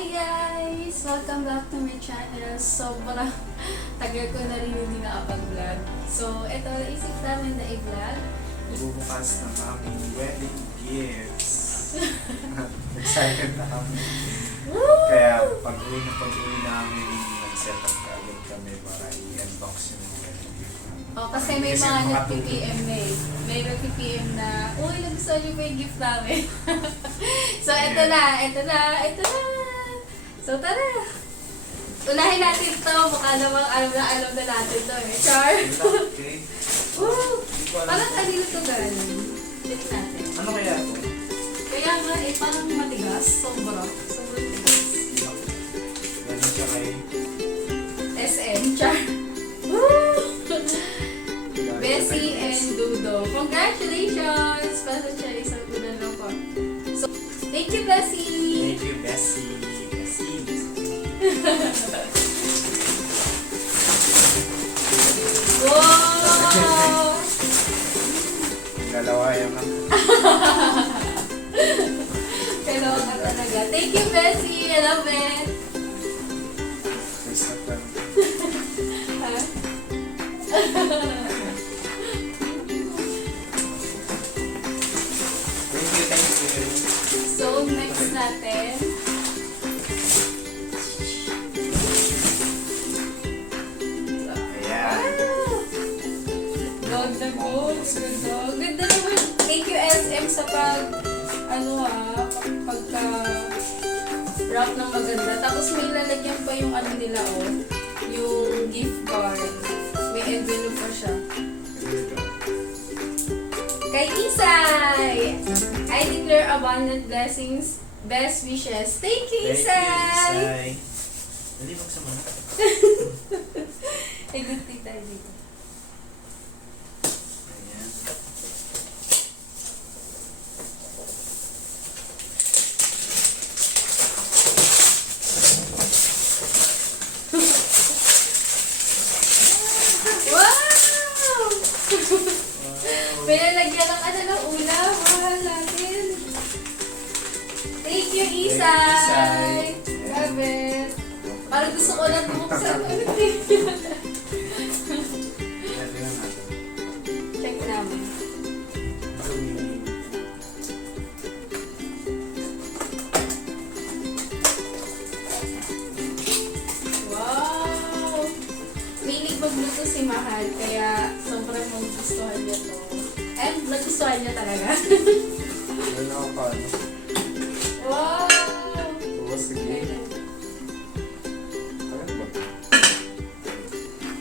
Hi guys! Welcome back to my channel. Sobrang tagal ko na rin hindi nakapag-vlog. So, ito, naisip namin na i-vlog. Bubukas ng aming wedding gifts. Excited na kami. Kaya pag-uwi namin, nag-set up agad kami para i-unbox yung wedding gift namin. Oh, kasi may mga nag-PPM na eh. May nag-PPM na, uy, nagustuhan niyo ba yung gift namin? So, ito na. So, tara! Unahin natin ito. Baka namang alam na natin ito eh. Char! Okay. Woo! Parang kanino ito galing. Check natin. Ano kaya ito? Kaya nga eh, parang matigas. Sobrang tigas. Galing siya kay SM. Char! Woo! Bessie and Dudo. Congratulations! Para siya isang unang lang po. So, thank you, Bessie! Thank you, Bessie. Wow! Dalawa yung Hello ka talaga. Thank you, Bessie! I love it! Ha? Thank you. So, next natin. Gag na po. Ganda naman. Thank you, SM, sa pagka-wrap ng maganda. Tapos may lalagyan pa yung ano nila, oh. Yung gift card. May envelope pa siya. Kay Isay! I declare abundant blessings, best wishes. Thank you, Isay! Dali magsama. Ay, good tita dito. Ayan. Wow! May lalagyan ng ng ulam. Mahal natin. Thank you, Isay! Grabe. Parang gusto ko lang buksan. Check namin. Wow! Milig magluto si Mahal, kaya sobrang magugustuhan niya to. And nagustuhan niya talaga. Ano ako paano? Wow! Sige.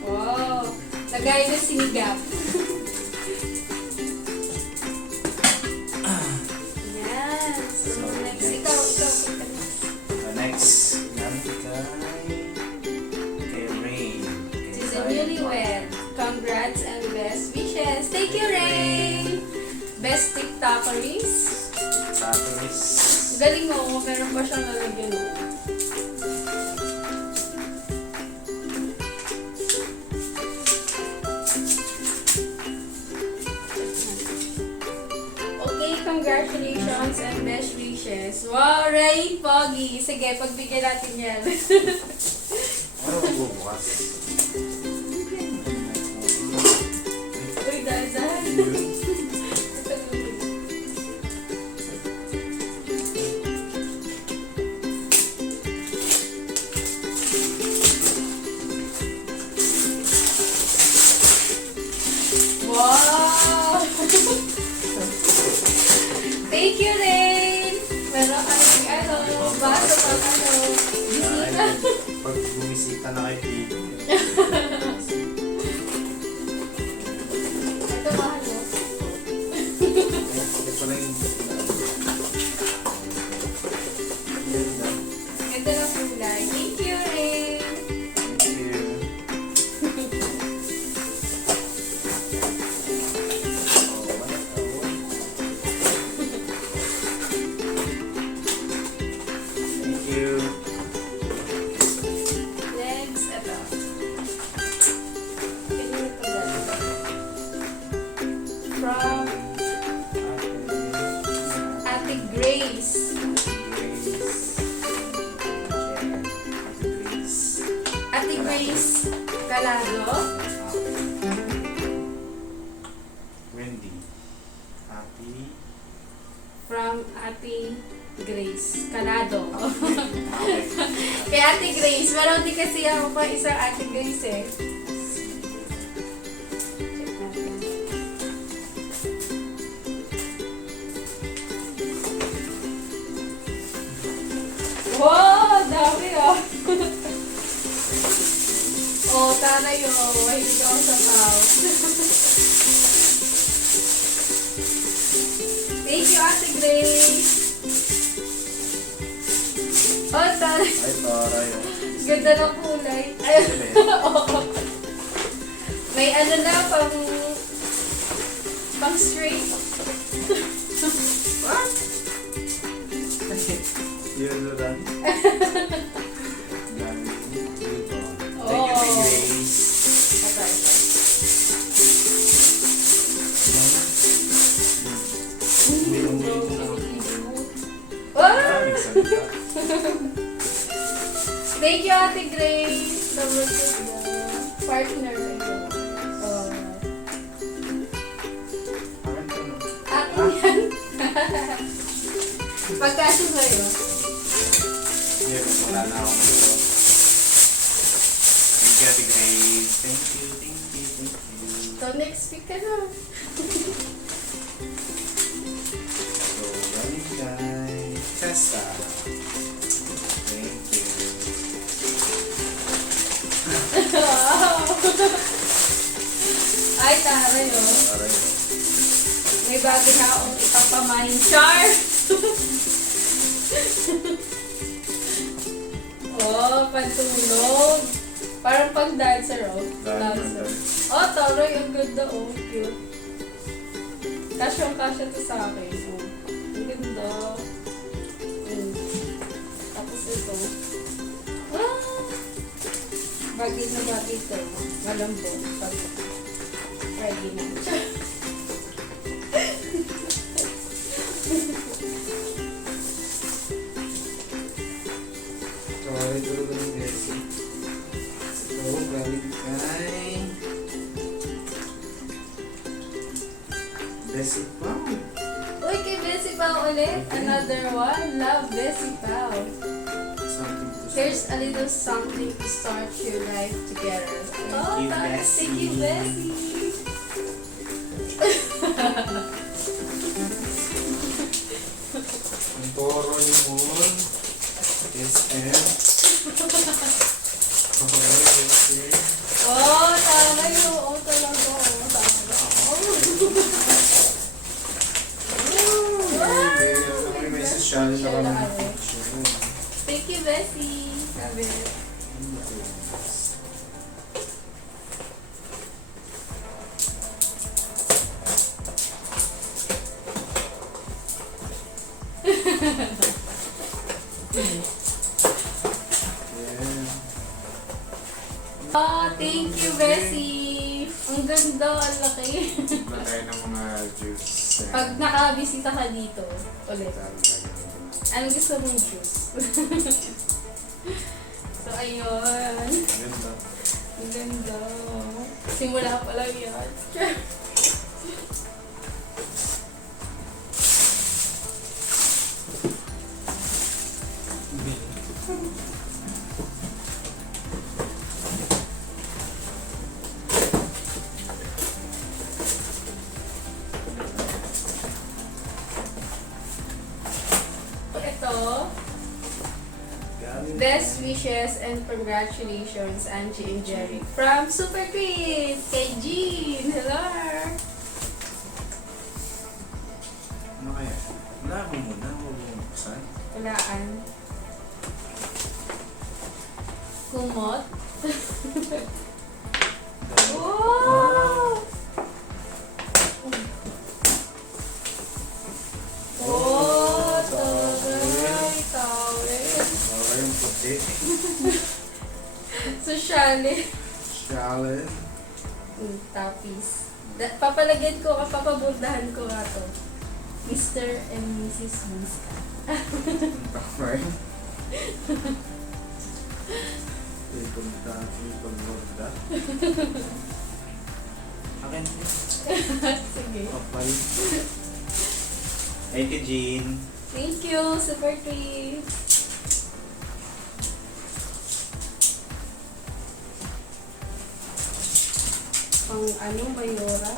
Wow! Lagay na sinigap. Yes! So, next, ikaw. Next, gamit kay Rain. She's a newlywed. Congrats and best wishes. Thank you, Rain! Best TikTokeries. Tapos, Galing mo, meron pa siyang lalagyan mo. Okay, congratulations and best wishes. Wow, Ray, Pogi. Sige, pagbigyan natin yan. ano magbubukas? Uy, dahan. Wow! Thank you, Rain! Meron kaming baso pang bisita. Pag bumisita na kayo dito. Ito, mahal mo. Ito pala yung Ito na kulay. Thank you, Rain! Thank you. Thank you. Next, ito. Kanina ito galing. From Ate Grace. Grace Calado. Wendy. Happy. From Ate Grace Calado. Okay. Kay Ate Grace, meron din kasi ako pa isang Ate Grace eh. Check natin. Wow! Dami oh! Oh, taray oh. Mahilig ako sa tao. Thank you, Ate Grace. Oh, taray. Ay, taray. Ganda ng kulay. Ay, oo. May ano na, pang straight. What? Yun lang. Dami. Oh. Thank you, Ate Grace. Patay. Ah, nagsalita. Thank you, Ate Grace. Sobrang ganda. Partner ito. Oh. Akin to, no? Akin yan. Pagkasya sa'yo. Yeah, wala na ako nito. Thank you, Ate Grace. Thank you, thank you, thank you. So, next week ka na. So, galing kay Tessa. Thank you. Wow! Ay, taray oh. Taray. May bago na akong ipapamahin. Char! Oh, pantulog. Parang pang dancer oh. Dancer. Oh, taray. Ang ganda oh. Cute. Kasyong-kasya to sa akin. Oh. Ang ganda. Tapos ito. Ah! Bagay na bagay ito. Malambot. Pag ready na. Sorry, tulog ng Bessie. So, galing kay Bessie Pao. Uy, kay Bessie Pao ulit. Another one. Love Bessie Pao. Something to say. Here's a little something to start your life together. Thank you, thanks. Thank you, Bessie. Bessie. Ang toro ni Moon. SM. Okay, Bessie. Oh, tama yun. Oo, talaga. Oo, tama. May social na kami. Thank you, Bessie. Sabi. Oh, thank you, Bessie. Ang ganda, ang laki. Wala tayo ng mga juice. Pag nakabisita ka dito, ulit. Anong gusto mong juice? So, ayun. Ganda. Ang ganda. Simula pa lang yan. Ito, best wishes and congratulations, Angie and Jerry. From Super Chris, kay Jean. Hello! Ano kaya? Wala mo muna. Huwag mo buksan. Walaan. Kumot. Wow! Oh, taray, taray. Baka yung puti. Socially. Shallon. Tapis. Papalagyan ko, papabordahan ko nga to. Mr. and Mrs. Muska. Right? May pagmorda. Akin din. Sige. Kapal. Thank you, Jean. Thank you, super tweet. Pang ano, Mayora?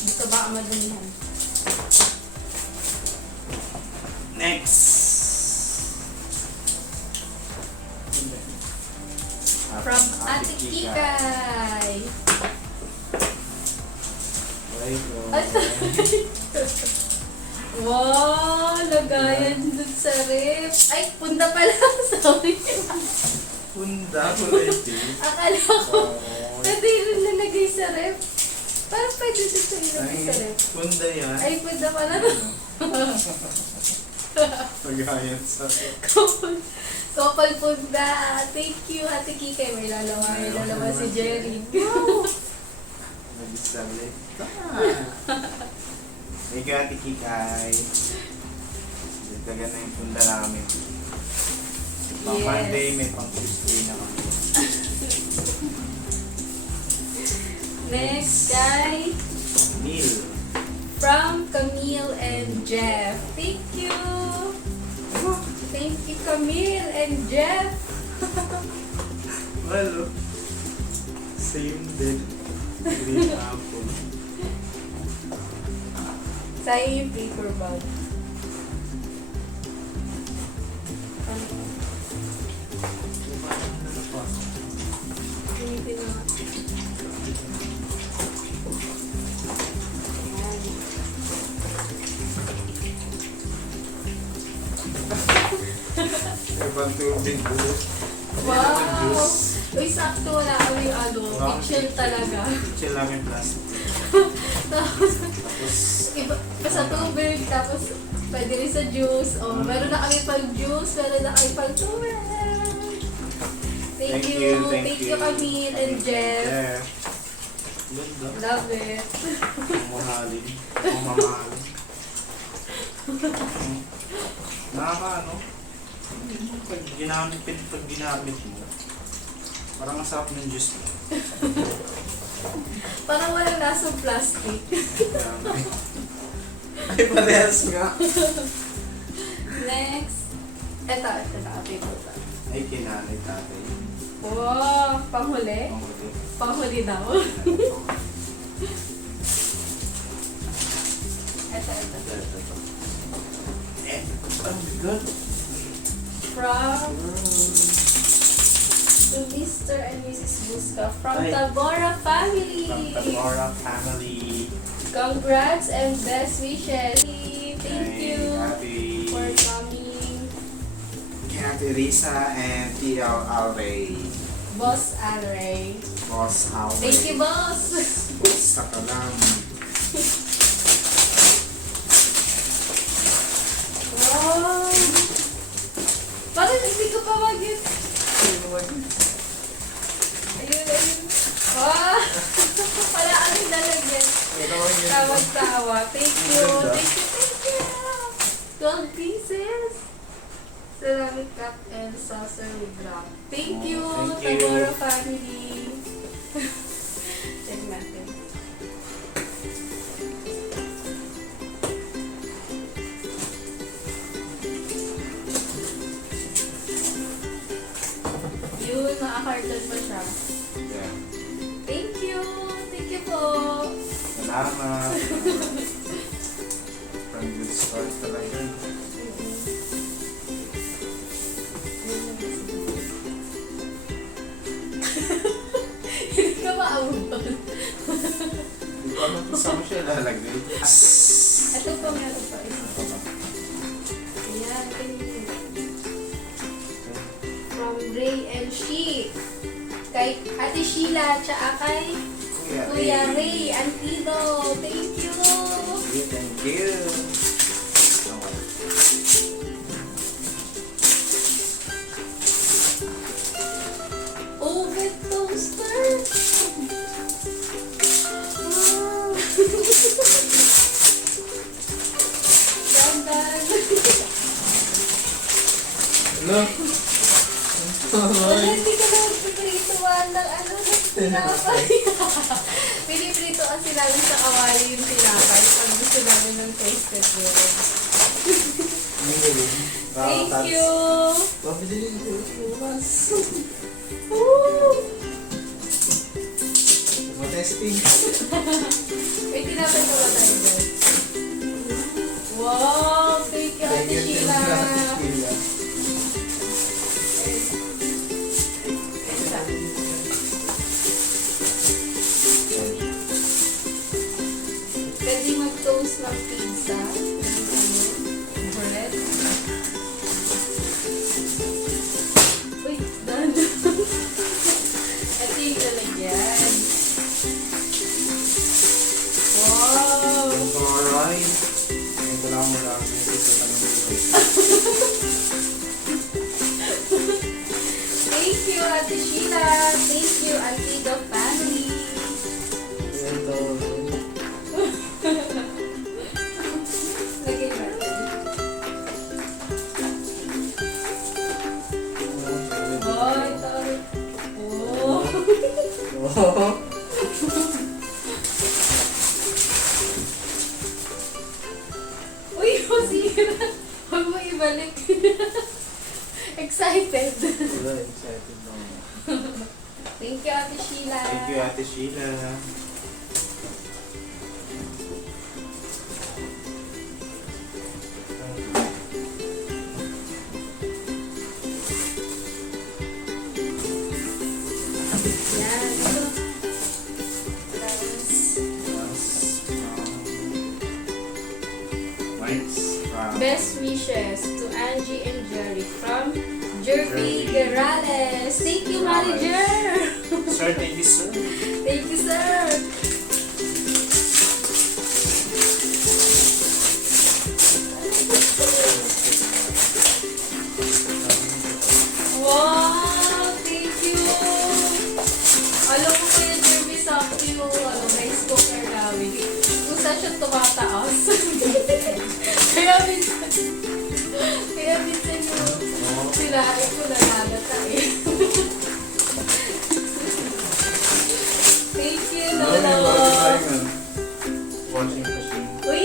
Dito ba ang madumihan? Next. From Ate Kikay. Wow, lagayan dun sa ref. Ay, punda pala. Sorry. Punda, pwede. Akala ko, pwede rin nalagay sa ref. Parang pwede dito ilagay sa ref. Punda yan. Ay, punda pala. Pagayan sa Kopal punda. Thank you, Ate Kikay. May lalawa. May lalawa si Jerry. Nag-isali. May Ate Kikay. Dagdagan na yung punda namin. Pang Yes. Monday, may pang Tuesday na kami. Next, guy. Neil. From Camille and Jeff. Thank you. Thank you, Camille and Jeff. Well, same din. Green apple. Sa'yo yung paper bag. Gamitin na. Ayan. Ibang tubig po. Wow! Uy, sakto wala kami kitchen talaga. Chill lang yung plastic. Tapos, Tapos, iba, sa tubig, tapos pwede rin sa juice. O, meron na kami pang juice, meron na kami pang tubig. Thank you, Camille and Jeff. yeah. Ganda. Love it. Mamahalin. Mamahalin. Nakaka-ano? Pag ginamit mo, parang ang sarap ng juice mo. Parang walang lasang plastic. Ay, parehas nga. Next. Ito, paper bag. Ay, kinanay tatay. Wow, panghuli? Panghuli. Panghuli daw. Ito. Ito. Eh, ang bigat. From to Mr. and Mrs. Busca from Ay. Tabora family. From Tabora family. Congrats and best wishes. Thank Ay, you Happy. for coming. Ate Risa and TL Alray. Boss Alray. Boss Alray. Thank you, boss. Basta ka lang. Wow. Parang hindi ko pa mag-get. Ayun. Wow. Wala kami nalagyan. Tawag-tawa. Thank you. 12 pieces. Ceramic cup and saucer with drop. Thank you, Thank you. Tabora family. Check natin. Yun, naka-carton pa siya. Yeah. Thank you. Thank you po. Salamat. From good start talaga. Hindi ka maabot. Hindi ko alam kung saan ko siya ilalagay. Ito po, meron pa isa. Ayan, kanina. From Ray and She. Kay Ate Sheila, tsaka kay Kuya Ray, Antido. Thank you. Thank you. Oven toaster. Wow. Dandan. Wala, hindi ka na magpiprituan ng ano, ng tinapay. Piniprito kasi namin sa kawali yung tinapay pag gusto namin ng toasted bread. Thank you! Woo! Testing. May tinapay pa ba tayo dyan? Wow! Thank you, Ate Sheila! Pwede mag-toast ng pizza. Bread. Uy, done. Ito yung lalagyan. Wow! Alright. Ito lang mo lang. Ito lang mo Thank you, Ate Sheila. Thank you, Auntie Dog family. Lagay natin. Oh, ito. Oh. Uy, masira. Huwag mo ibalik. Excited. Excited na. Thank you, Ate Sheila. Thank you, Ate Sheila. Yan. Ito. Best wishes to Angie and Jerry from Jerry Gerales. Thank you, manager. Sir, thank you, sir. Thank you, sir. Wow, thank you. Alam mo kaya Jerry, sakto yung rice cooker namin. Kung saan siya tumataas. Kaya minsan yung silain ko nalagata eh. Thank you, Lolo. Washing machine. Uy,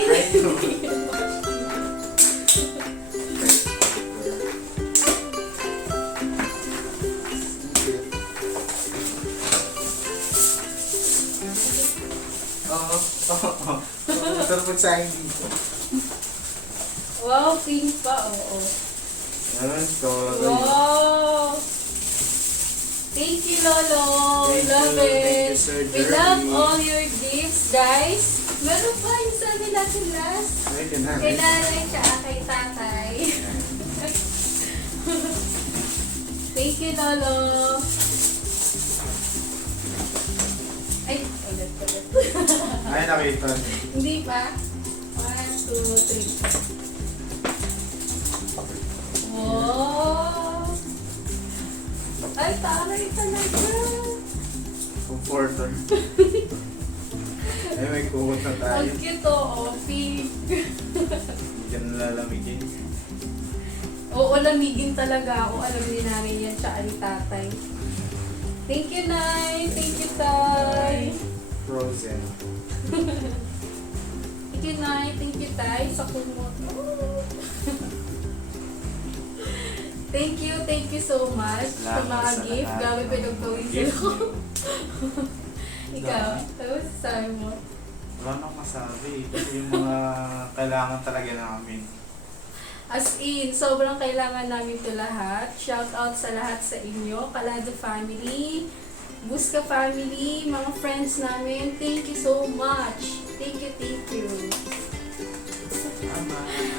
Pero pag sa akin dito. wow, pink pa, oo. Yan, so, Wow! Thank you, Lolo. Thank Love you. Thank it. you, Sir We love Jeremy. all your gifts, guys. Meron pa yung sabi natin last. ay, ganun. Kay nanay tsaka kay tatay. Thank you, Lolo. Ay, ulit. Ay, nakita. Hindi pa. 1, 2, 3. Wow! Ay, taray talaga. Comforter. Ay, may kuhot na tayo. Ang cute oh, pink. Hindi ka nalalamigin. Oo, lamigin talaga ako. Alam ni namin yan, tsaka ni tatay. Thank you, Nay. Thank you, Tay. Frozen. Thank you, Nay. Thank you, Tay. Sa kumot. Thank you so much sa Salamat mga sa gift. lahat Grabe ng pinagpawisan gift ko. niyo. Ikaw, ano sabi mo? Wala nang masabi. Kasi yung mga kailangan talaga namin. As in, sobrang kailangan namin to lahat. Shout out sa lahat sa inyo, Kalado family, Busca family, mga friends namin. Thank you so much. Thank you.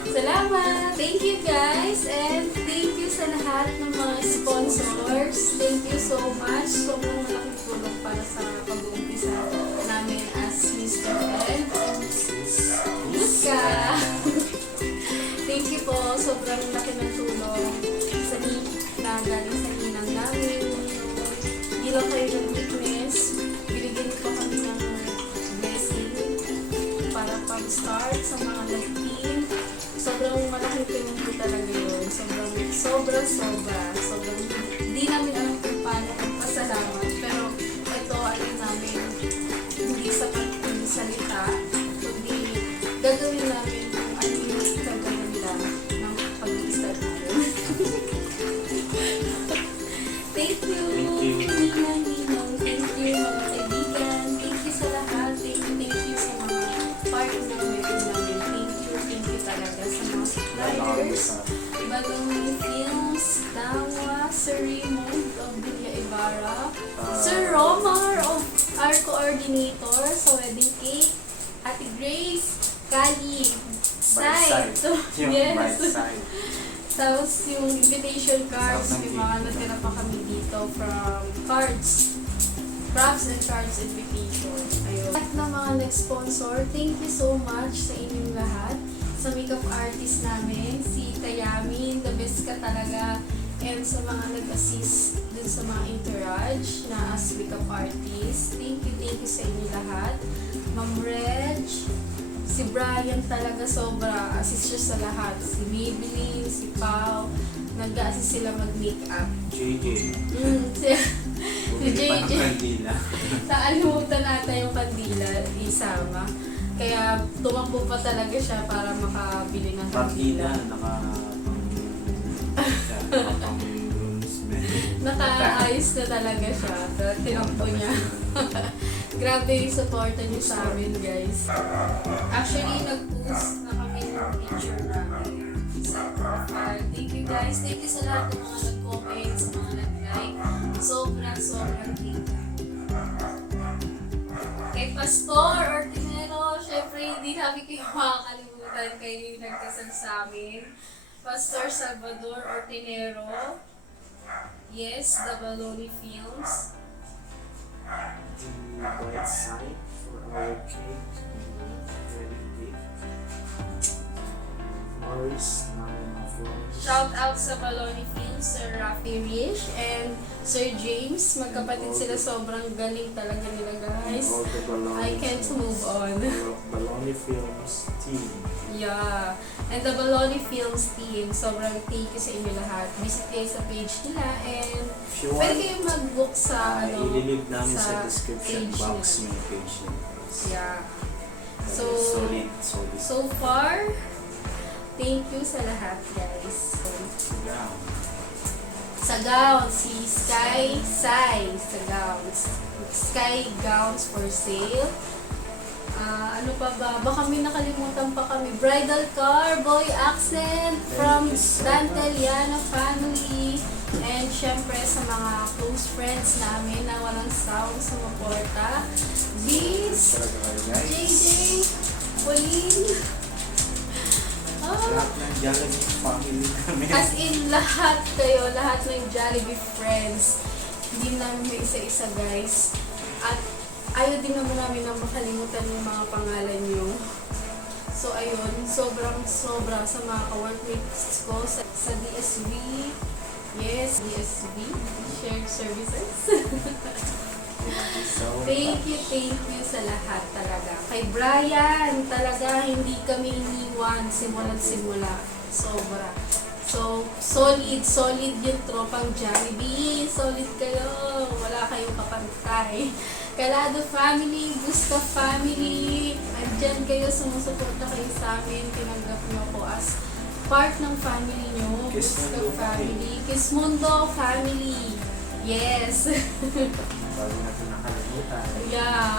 Salamat! Thank you guys! And thank you sa lahat ng mga sponsors. Thank you so much. Sobrang malaking tulong para sa pag-uumpisa namin as Mr. and Busca. Thank you po. Sobrang laki ng tulong sa na galing sa ninang namin. Hindi lang kayo ng-witness. Binigyan niyo po kami ng blessing para pag-start sa mga nag-team. Sobrang malaking tulong po talaga yun. Sobrang Sobrang hindi namin alam kung paano pasalamat. Pero ito, alam namin, hindi sa pagsalita, kundi gagawin namin kung ano yung kaganda ng pag-i-start namin. Thank you! Ninang. Thank you mga kaibigan. Thank you sa lahat. Thank you sa mga partner namin. Thank you talaga sa mga suppliers. Bagong Films, Dawa, Sir Raymond of Villa Ibarra, Sir Romar of our coordinator sa wedding cake, Ate Grace, Kali, Sai. Yung right side. Tapos yung invitation cards, yung mga natira pa kami dito from cards. Props and cards invitation. Ayun. At na mga nag-sponsor, thank you so much sa inyong lahat. Sa makeup artist namin, si Tayamin, the best ka talaga. And sa mga nag-assist dun sa mga entourage na as makeup artist. Thank you sa inyo lahat. Ma'am Reg, si Brian talaga sobra assist siya sa lahat. Si Maybelline, si Pao, nag-assist sila mag-makeup. JJ. Si JJ. Kandila. Naalimutan nata yung kandila, isama. Kaya tumakbo pa talaga siya para makabili ng Partida, kandila. naka-groomsmen. Nakaayos na talaga siya. Pero tinakbo niya. Grabe yung supporta niyo sa amin, guys. Actually, nag-post na kami ng picture namin sa profile. Thank you, guys. Thank you sa lahat ng mga nag-comment, sa mga nag-like. Sobrang thank you. Kay Pastor Ortinero, syempre hindi namin kayo makakalimutan, kayo yung nagkasal sa amin. Pastor Salvador Ortinero. Yes, the Baloney Films. The white side for our cake. Very big. Morris, namin of Flowers. Shout out sa Baloney Films, Sir Rafi Rich and Sir James. Magkapatid sila, sobrang galing talaga nila, guys. All the Baloney I can't move on. Baloney Films team. Yeah. And the Baloney Films team, sobrang thank you sa inyo lahat. Visit kayo sa page nila and If you pwede want, kayong mag-book sa ililink namin sa sa description page box nila. yung page nila. Yeah. So, solid. so far, thank you sa lahat, guys. Yeah. Sa gowns, si Sky Sai sa gowns. Sky Gowns for sale. Ano pa ba? Baka may nakalimutan pa kami. Bridal car, boy accent from Danteliano family. And syempre sa mga close friends namin na walang sound sa Maporta. Biz, Talaga kayo, guys. JJ, Pauline. Lahat ng Jollibee family namin. As in, lahat kayo, lahat ng Jollibee friends. Hindi namin may isa-isa, guys. At ayaw din naman namin na makalimutan yung mga pangalan nyo. So, ayun, sobra sa mga ka-workmates ko sa DSV. Yes, DSV, Shared Services. Thank you sa lahat talaga. Kay Brian, talaga hindi kami iniwan simula. Sobra. So, solid yung tropang Jollibee. Solid kayo. Wala kayong kapantay. Kalado family, Gusta family. Andyan kayo, sumusuporta kayo sa amin. Tinanggap niyo ako as part ng family nyo. Gusta family. Kismundo family. Yes. Bago natin nakalimutan. Yeah,